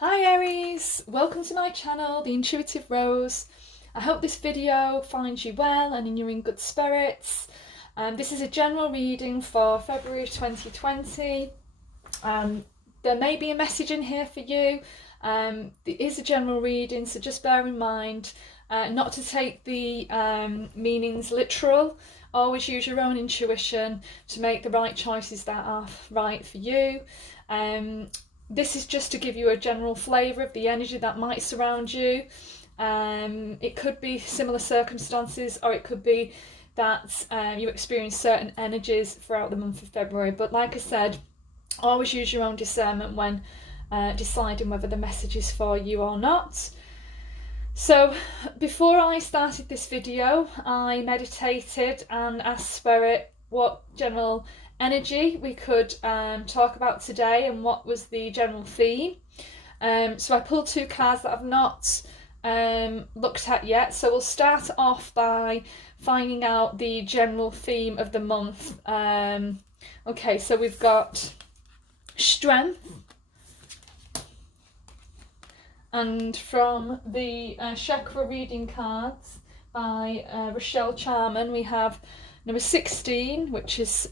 Hi Aries, welcome to my channel, The Intuitive Rose. I hope this video finds you well and you're in good spirits. This is a general reading for February 2020. There may be a message in here for you. It is a general reading, so just bear in mind not to take the meanings literal. Always use your own intuition to make the right choices that are right for you. This is just to give you a general flavour of the energy that might surround you. It could be similar circumstances, or it could be that you experience certain energies throughout the month of February. But like I said, always use your own discernment when deciding whether the message is for you or not. So before I started this video, I meditated and asked Spirit what general energy we could talk about today and what was the general theme. So I pulled two cards that I've not looked at yet. So we'll start off by finding out the general theme of the month. Okay, so we've got strength. And from the chakra reading cards by Rochelle Charman, we have number 16, which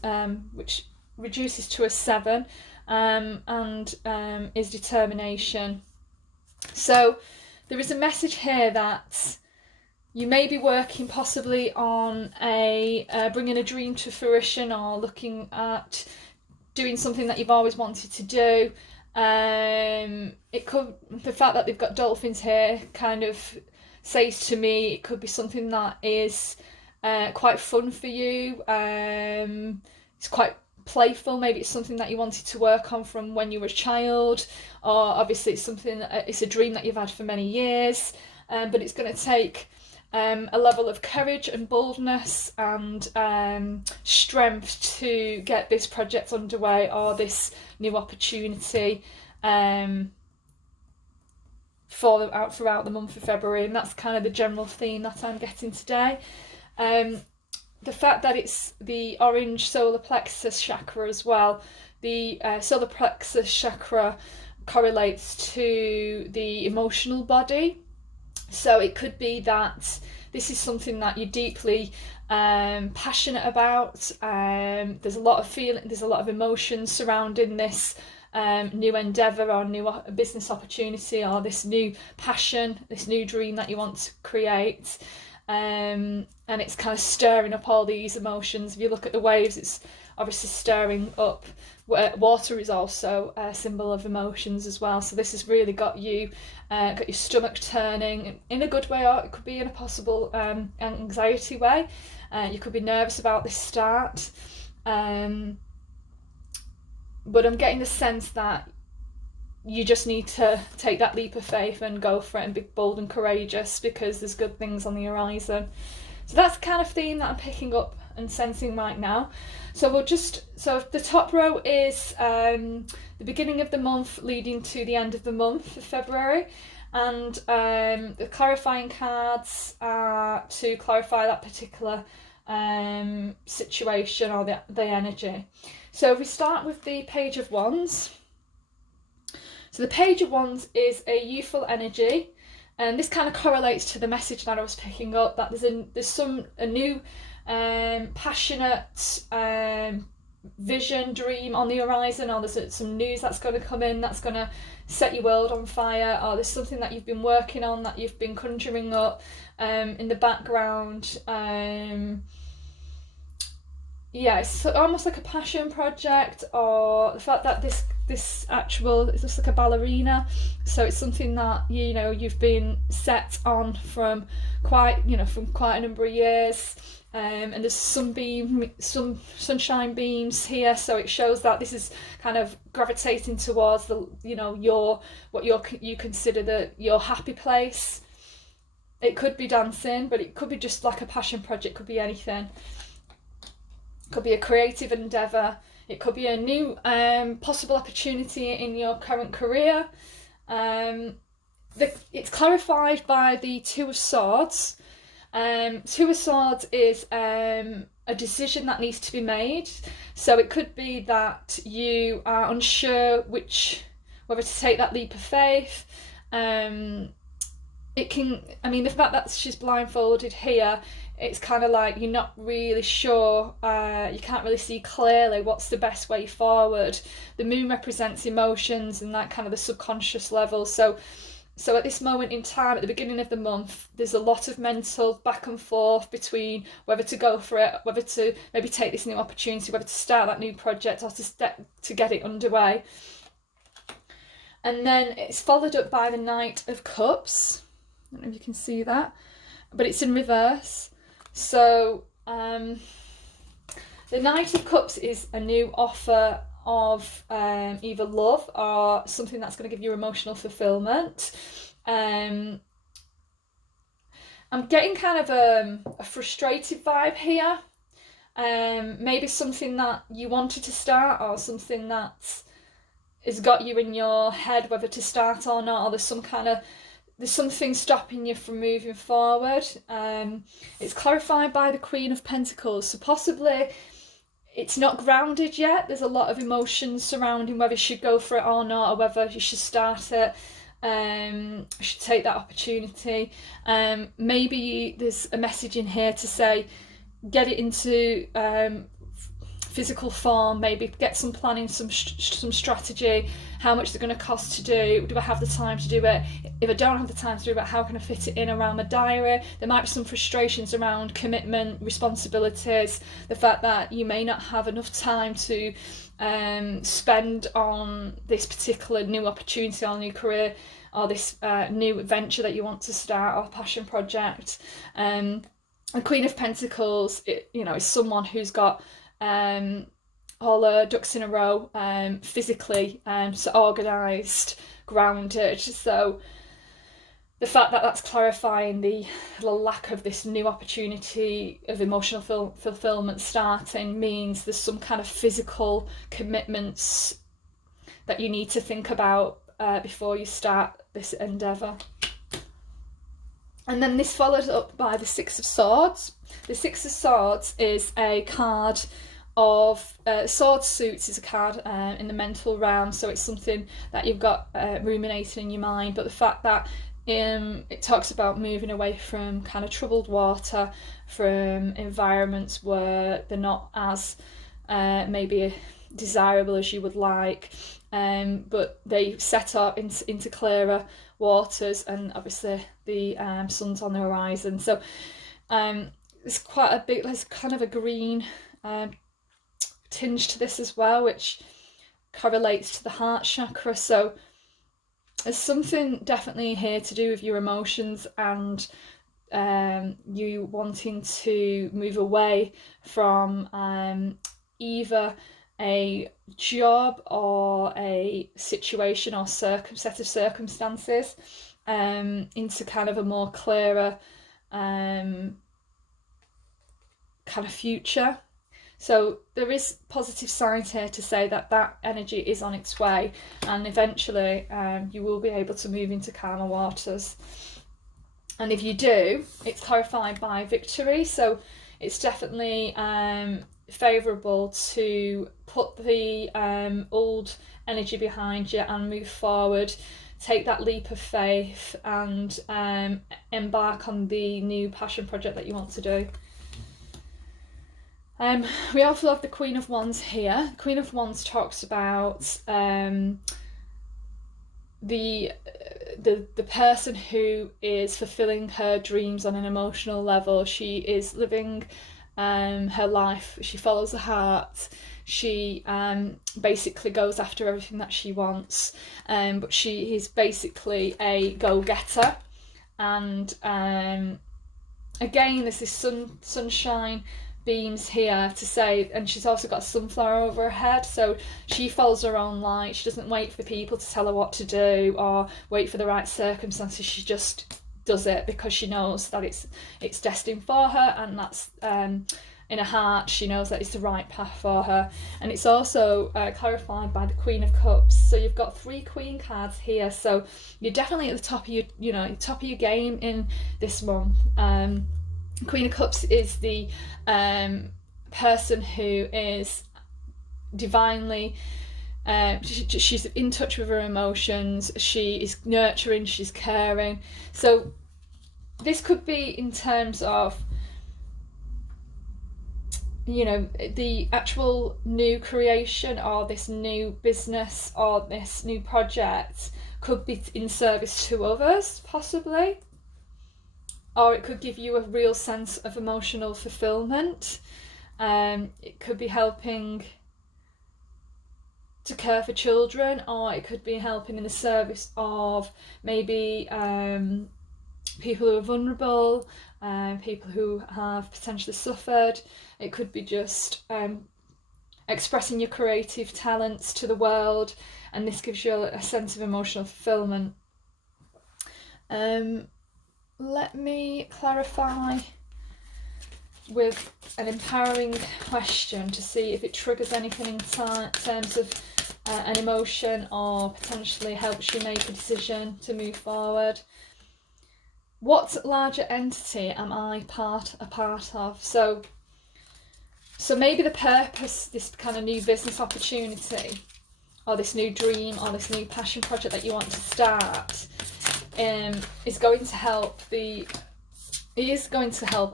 reduces to a 7, and is determination. So there is a message here that you may be working possibly on bringing a dream to fruition, or looking at doing something that you've always wanted to do. It could, the fact that they've got dolphins here kind of says to me it could be something that is quite fun for you. It's quite playful. Maybe it's something that you wanted to work on from when you were a child, or obviously it's a dream that you've had for many years, but it's going to take a level of courage and boldness and strength to get this project underway, or this new opportunity throughout the month of February. And that's kind of the general theme that I'm getting today. The fact that it's the orange solar plexus chakra as well. The solar plexus chakra correlates to the emotional body. So it could be that this is something that you're deeply passionate about. There's a lot of emotions surrounding this new endeavour, or new business opportunity, or this new passion, this new dream that you want to create. And it's kind of stirring up all these emotions. If you look at the waves, it's obviously stirring up. Water is also a symbol of emotions as well. So this has really got your stomach turning in a good way, or it could be in a possible anxiety way. You could be nervous about this start. But I'm getting the sense that you just need to take that leap of faith and go for it and be bold and courageous, because there's good things on the horizon. So that's the kind of theme that I'm picking up and sensing right now. So the top row is the beginning of the month leading to the end of the month of February, and the clarifying cards are to clarify that particular situation, or the energy. So if we start with the Page of Wands. So the Page of Wands is a youthful energy, and this kind of correlates to the message that I was picking up, that there's a new passionate vision, dream on the horizon, or there's some news that's going to come in that's going to set your world on fire, or there's something that you've been working on, that you've been conjuring up in the background. Yeah, it's almost like a passion project, or the fact that this it's just like a ballerina. So it's something that you've been set on from quite a number of years. And there's some sunshine beams here, so it shows that this is kind of gravitating towards you consider your happy place. It could be dancing, but it could be just like a passion project. It could be anything. It could be a creative endeavour. It could be a new possible opportunity in your current career. It's clarified by the Two of Swords. Two of Swords is a decision that needs to be made. So it could be that you are unsure which whether to take that leap of faith. It can, I mean, the fact that she's blindfolded here, it's kind of like you're not really sure, you can't really see clearly what's the best way forward. The moon represents emotions and that kind of the subconscious level. So at this moment in time, at the beginning of the month, there's a lot of mental back and forth between whether to go for it, whether to maybe take this new opportunity, whether to start that new project or to get it underway. And then it's followed up by the Knight of Cups. I don't know if you can see that, but it's in reverse. So the Knight of Cups is a new offer of either love or something that's going to give you emotional fulfillment. I'm getting kind of a frustrated vibe here. Maybe something that you wanted to start, or something that has got you in your head whether to start or not, or there's something stopping you from moving forward. It's clarified by the Queen of Pentacles, so possibly it's not grounded yet. There's a lot of emotions surrounding whether you should go for it or not, or whether you should start it, should take that opportunity. Maybe there's a message in here to say, get it into physical form, maybe get some planning, some strategy, how much they're going to cost to do I have the time to do it? If I don't have the time to do it, how can I fit it in around my diary? There might be some frustrations around commitment, responsibilities, the fact that you may not have enough time to spend on this particular new opportunity or new career, or this new adventure that you want to start, or passion project. The Queen of Pentacles, is someone who's got all her ducks in a row, physically, so organised, grounded. So the fact that that's clarifying the lack of this new opportunity of emotional fulfillment starting means there's some kind of physical commitments that you need to think about before you start this endeavour. And then this followed up by the Six of Swords. The Six of Swords is a card of sword suits, is a card in the mental realm, so it's something that you've got ruminating in your mind. But the fact that it talks about moving away from kind of troubled water, from environments where they're not as maybe desirable as you would like, but they set up into clearer waters, and obviously the sun's on the horizon. So there's quite a big, there's kind of a green tinge to this as well, which correlates to the heart chakra. So there's something definitely here to do with your emotions and you wanting to move away from either a job or a situation or set of circumstances into kind of a more clearer kind of future. So there is positive signs here to say that that energy is on its way, and eventually you will be able to move into calmer waters. And if you do, it's clarified by victory. So it's definitely favourable to put the old energy behind you and move forward, take that leap of faith, and embark on the new passion project that you want to do. We also have the Queen of Wands here. The Queen of Wands talks about the person who is fulfilling her dreams on an emotional level. She is living her life, she follows her heart, she basically goes after everything that she wants, but she is basically a go-getter. And again, there's this sunshine beams here to say, and she's also got a sunflower over her head, so she follows her own light. She doesn't wait for people to tell her what to do or wait for the right circumstances. She just does it because she knows that it's destined for her, and that's in her heart she knows that it's the right path for her. And it's also clarified by the Queen of Cups. So you've got 3 Queen cards here, so you're definitely at the top of your top of your game in this month. Queen of Cups is the person who is divinely She's in touch with her emotions, she is nurturing, she's caring. So this could be in terms of, you know, the actual new creation or this new business or this new project could be in service to others, possibly. Or it could give you a real sense of emotional fulfillment. It could be helping to care for children, or it could be helping in the service of maybe people who are vulnerable, people who have potentially suffered. It could be just expressing your creative talents to the world, and this gives you a sense of emotional fulfillment. Let me clarify with an empowering question to see if it triggers anything in terms of an emotion, or potentially helps you make a decision to move forward. What larger entity am I a part of? So maybe the purpose, this kind of new business opportunity, or this new dream, or this new passion project that you want to start, is going to help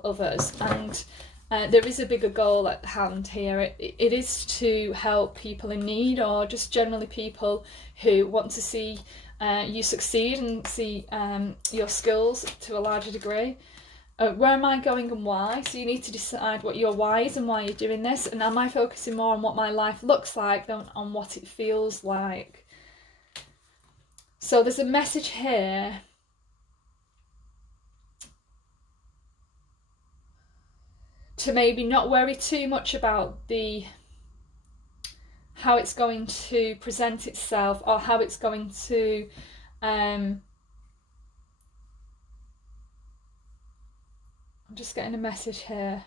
others, and there is a bigger goal at hand here. It is to help people in need, or just generally people who want to see you succeed and see your skills to a larger degree. Where am I going and why? So you need to decide what your why is and why you're doing this. And am I focusing more on what my life looks like than on what it feels like? So there's a message here to maybe not worry too much about how it's going to present itself, or how it's going to I'm just getting a message here.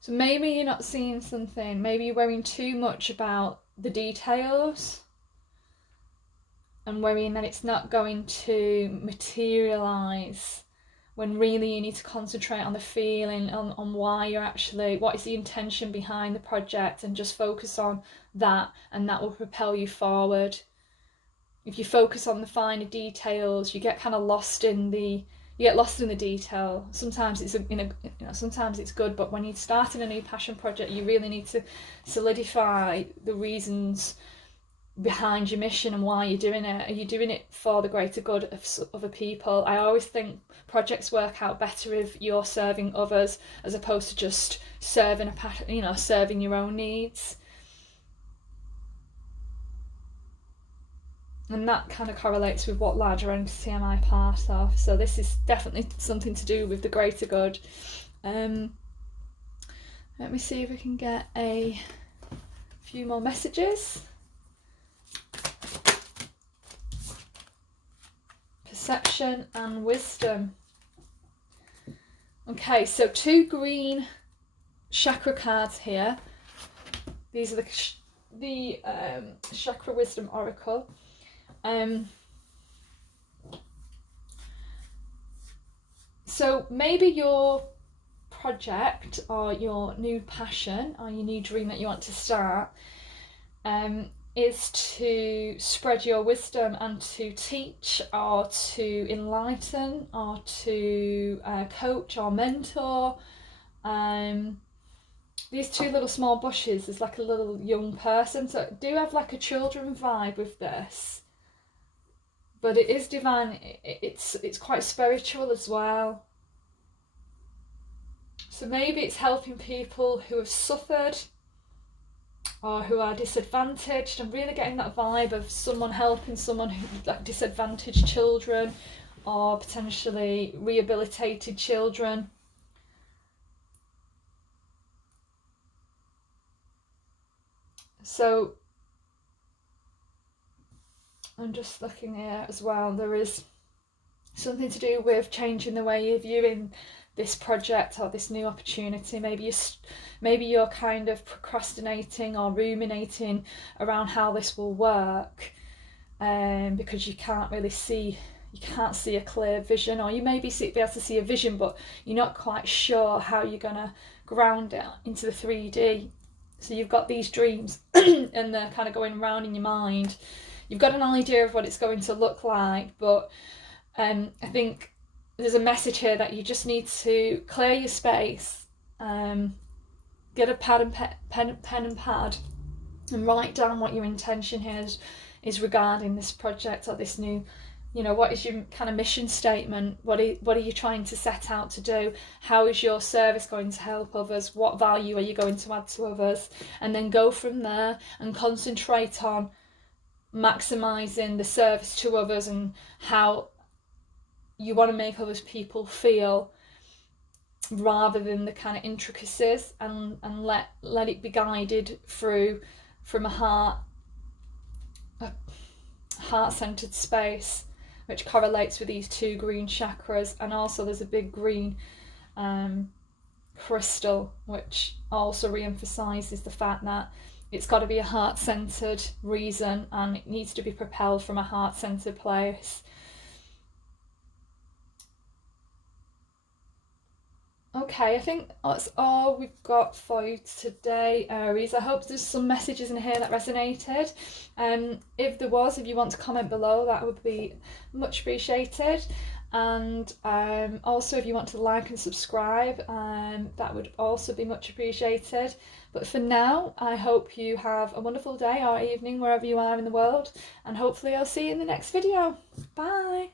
So maybe you're not seeing something, maybe you're worrying too much about the details and worrying that it's not going to materialise, when really you need to concentrate on the feeling, on why you're actually, what is the intention behind the project, and just focus on that, and that will propel you forward. If you focus on the finer details, you get kind of lost in the detail. Sometimes it's sometimes it's good, but when you're starting a new passion project, you really need to solidify the reasons behind your mission and why you're doing it. Are you doing it for the greater good of other people? I always think projects work out better if you're serving others as opposed to just serving serving your own needs. And that kind of correlates with what larger entity am I part of. So this is definitely something to do with the greater good. Let me see if we can get a few more messages. Perception and wisdom. Okay, so 2 green chakra cards here. These are the chakra wisdom oracle. So maybe your project, or your new passion, or your new dream that you want to start, is to spread your wisdom and to teach, or to enlighten, or to coach or mentor. These 2 little small bushes is like a little young person, so I do have like a children vibe with this, but it is divine. It's quite spiritual as well. So maybe it's helping people who have suffered or who are disadvantaged. I'm really getting that vibe of someone helping someone who, like, disadvantaged children, or potentially rehabilitated children. So I'm just looking here as well, there is something to do with changing the way you're viewing this project or this new opportunity. Maybe you're kind of procrastinating or ruminating around how this will work, because you can't really see you can't see a clear vision, or you may be able to see a vision, but you're not quite sure how you're going to ground it into the 3D. So you've got these dreams and they're kind of going around in your mind. You've got an idea of what it's going to look like, but I think there's a message here that you just need to clear your space, get a pen and pad, and write down what your intention is regarding this project or this new, what is your kind of mission statement? What are you trying to set out to do? How is your service going to help others? What value are you going to add to others? And then go from there and concentrate on maximising the service to others and how you want to make others people feel, rather than the kind of intricacies, and let it be guided from a heart-centered space, which correlates with these 2 green chakras. And also there's a big green crystal, which also re-emphasizes the fact that it's got to be a heart-centered reason, and it needs to be propelled from a heart-centered place. Okay, I think that's all we've got for you today, Aries. I hope there's some messages in here that resonated. If you want to comment below, that would be much appreciated. And also, if you want to like and subscribe, that would also be much appreciated. But for now, I hope you have a wonderful day or evening wherever you are in the world, and hopefully I'll see you in the next video. Bye!